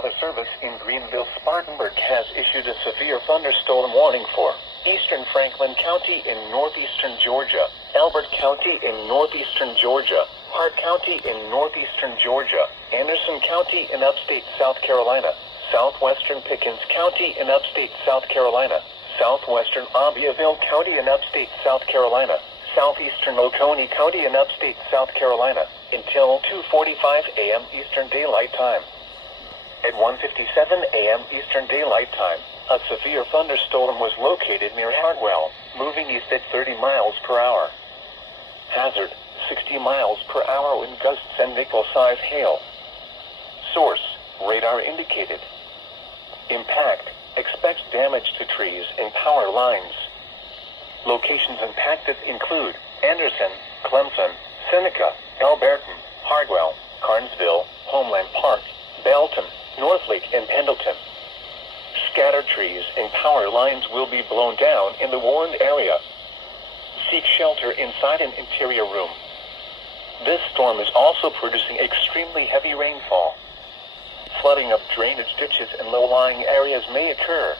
Weather Service in Greenville-Spartanburg has issued a severe thunderstorm warning for eastern Franklin County in northeastern Georgia, Elbert County in northeastern Georgia, Hart County in northeastern Georgia, Anderson County in upstate South Carolina, southwestern Pickens County in upstate South Carolina, southwestern Abbeville County in upstate South Carolina, southeastern Oconee County in upstate South Carolina, until 2:45 a.m. Eastern Daylight Time. At 1:57 a.m. Eastern Daylight Time, a severe thunderstorm was located near Hartwell, moving east at 30 miles per hour. Hazard, 60 miles per hour wind gusts and nickel-size hail. Source, radar indicated. Impact, expects damage to trees and power lines. Locations impacted include Anderson, Clemson, Seneca, Alberton, Hardwell, Carnesville, Homeland Park, Belton, Northlake, and Pendleton. Scattered trees and power lines will be blown down in the warned area. Seek shelter inside an interior room. This storm is also producing extremely heavy rainfall. Flooding of drainage ditches and low-lying areas may occur.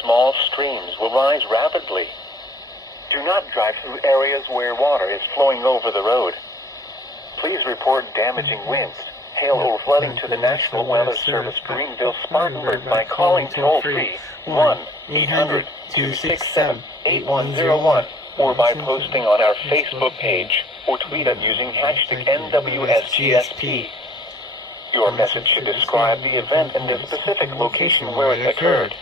Small streams will rise rapidly. Do not drive through areas where water is flowing over the road. Please report damaging winds, hail, or flooding to the National Weather Service Greenville-Spartanburg by calling toll-free 1-800-267-8101 or by posting on our Facebook page or tweet us using hashtag NWSGSP. Your message should describe the event and the specific location where it occurred.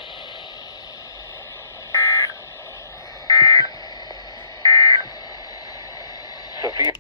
Severe